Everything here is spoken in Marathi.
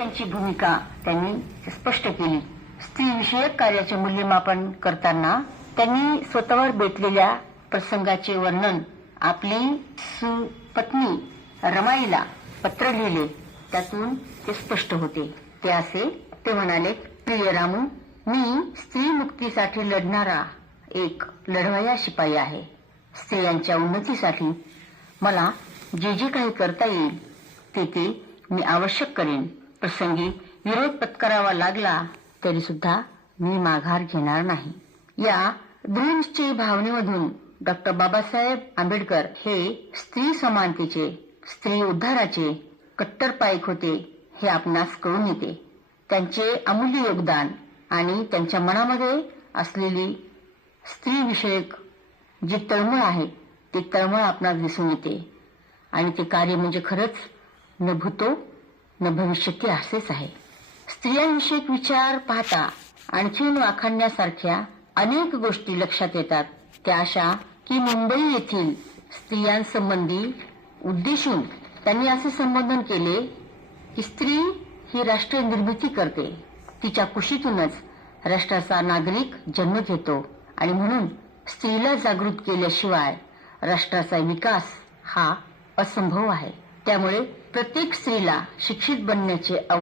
त्यांची भूमिका त्यांनी स्पष्ट केली. स्त्री विषयक कार्याचे मूल्यमापन करताना त्यांनी स्वतःवर बेतलेल्या प्रसंगाचे वर्णन आपली सुपत्नी रमाईला पत्र लिहिले. त्यातून ते स्पष्ट होते. ते असे, ते म्हणाले, प्रिय रामू, मी स्त्री मुक्तीसाठी लढणारा एक लढवय्या शिपाई आहे. स्त्रियांच्या उन्नतीसाठी मला जे जे काही करता येईल ते मी आवश्यक करेन. प्रसंगी विरोध पत्करावा लागला तरी सुद्धा मी माघार घेणार नाही. या दृढनिश्चयी भावनेमधून डॉक्टर बाबासाहेब आंबेडकर हे स्त्री समानतेचे, स्त्री उद्धाराचे कट्टर पाईक होते हे आपणास कळून येते. त्यांचे अमूल्य योगदान आणि त्यांच्या मनामध्ये असलेली स्त्री विषयक जी तळमळ आहे ते तळमळ आपणास दिसून येते. आणि ते कार्य म्हणजे खरंच न भूतो न भविष्यती असेच आहे. स्त्रियांविषयक विचार पाहता आणखीन वाखाणण्यासारख्या अनेक गोष्टी लक्षात येतात. त्या अशा की मुंबई येथील स्त्रियांसंबंधी उद्देशून त्यांनी असे संबोधन केले की स्त्री ही राष्ट्र निर्मिती करते. तिच्या कुशीतूनच राष्ट्राचा नागरिक जन्म घेतो आणि म्हणून स्त्रीला जागृत केल्याशिवाय राष्ट्राचा विकास हा असंभव आहे. त्यामुळे प्रत्येक स्त्रीला शिक्षित बनण्याचे